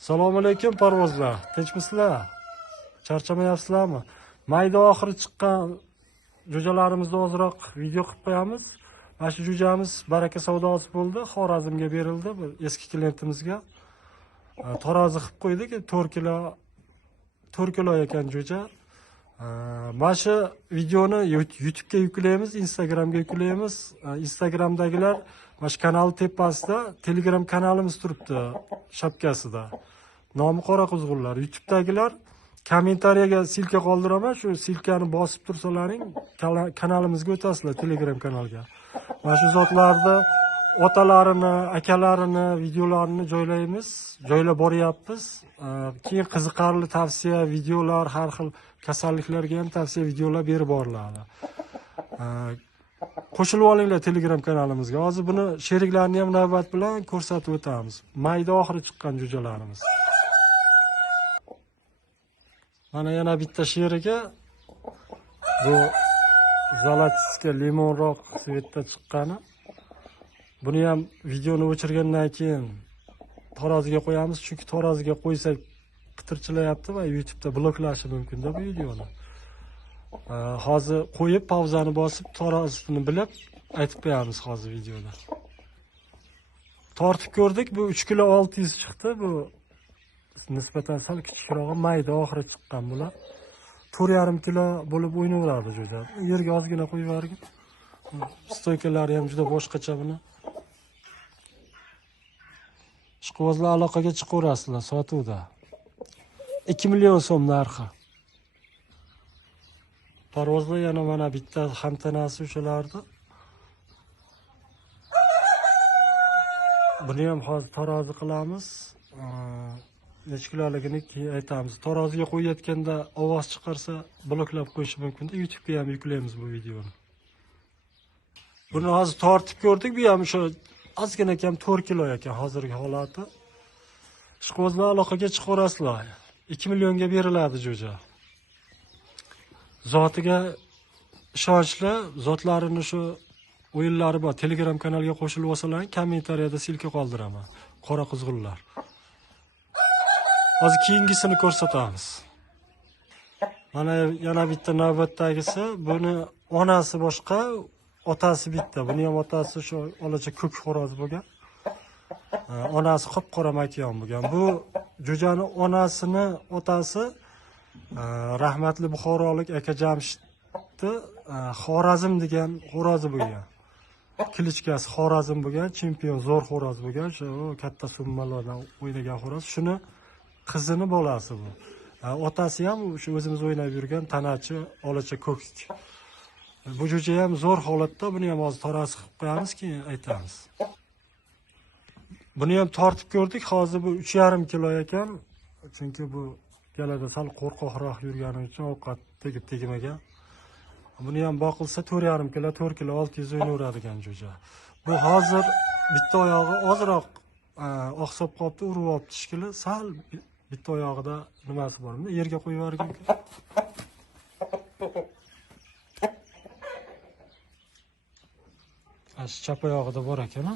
Assalomu alaykum parvozlar. Tinchmisizlar? Charchamayapsizlarmi? Mayda oxiri chiqqan jo'jalarimizni ozroq video qilib qo'yamiz. Mana shu jo'jamiz baraka savdosi bo'ldi, Xorazmga berildi, bu eski klientimizga. Tarozi qilib qo'ydik, 4 kilo ekan jo'ja. Mana shu videoni YouTube'ga yuklaymiz, Instagramga yuklaymiz. Instagramdagilar mana shu kanal tepasida Telegram kanalimiz turibdi, shapkasida. Nomi Qora Quzg'unlar. YouTube'dagilar kommentariyaga silka qoldiraman, shu silkani bosib tursalaring, kanalimizga o'tasizlar, Telegram kanalga. Mana shu zotlarni otalarini, akalarini videolarini joylab boryapmiz. Keyin qiziqarli tavsiya videolar, har xil kasalliklarga ham tavsiya videolar berib boriladi. Qo'shilib olinglar Telegram kanalimizga. Hozir buni sheriklarni ham navbat bilan ko'rsatib o'tamiz. Mayda oxiri chiqqan jo'jalarimiz. Mana yana bitta sherigi. Bu zalatiska limonroq svetda chiqqani. Buni ham videoni o'chirgandan keyin taroziga qo'yamiz, chunki taroziga qo'ysak qitirchilayapti va YouTube'da bloklashi mumkin-da bu videoni. Hozir qo'yib pauzani bosib tarozini bilib aytib qo'yamiz hozir videoda. Tortib ko'rdik, bu 3 kilo 600 chiqdi. Bu nisbatan sal kichikroq, mayda oxiri chiqqan bular. 4,5 kilo bo'lib o'ynaveradi jo'ja. Yerga ozgina qo'yib yuborgin. Stoykalari ham juda boshqacha buni. Ishqibozlar aloqaga chiqaverasizlar sotuvda. 2 million so'm narxi. Parvozlar yana mana bitta hamtanasi o'shalardi. Buni ham hozir tarozi qilamiz. Necha kiloligini keyin aytamiz. Taroziga qo'yayotganda ovoz chiqarsa bloklab qo'yish mumkin. YouTube'ga ham yuklaymiz bu videoni. Buni hozir tortib ko'rdik, bu ham o'sha ozgina kam 4 kilo ekan hozirgi holati. Ishqibozlar aloqaga chiqaverasizlar. 2 millionga beriladi jo'ja. Zotiga ishonchli, zotlarini shu o'yinlari bor. Telegram kanaliga qo'shilib olsalaring, kommentariyada silka qoldiraman. Qora Quzg'unlar. Hozir keyingisini ko'rsatamiz. Mana yana bitta navbatdagisi, buni onasi boshqa, otasi bitta. Buni ham otasi shu olacha ko'k xo'roz bo'lgan. Onasi qop-qora makiyon bo'lgan. Bu jo'jani onasini otasi rahmatli buxorolik aka Jamshidni Xorazm degan xo'rozi bo'lgan. Kilichkasi Xorazm bo'lgan, chempion zo'r xo'roz bo'lgan, shu katta summalardan o'ynagan xo'roz. Shuni qizini bolasi bu. Otasi ham shu o'zimiz o'ynab yurgan tanachi olacha ko'k. Bu jo'ja ham zo'r holatda, buni ham hozir tarozi qilib qo'yamiz, keyin aytamiz. Buni ham tortib ko'rdik, hozir bu 3,5 kilo ekan, chunki bu galada sal qo'rqoqroq yurgani uchun ovqat tegib-tegmagan. Buni ham boqilsa 4,5 kilo, 4 kilo 600 o'ynaveradigan jo'ja. Bu hozir bitta oyog'i ozroq oqsab qolibdi, urib olibdi shikili, sal bitta oyog'ida nimasi bor. Yerga qo'yib yuborgan. Chap oyog'ida bor ekan-a.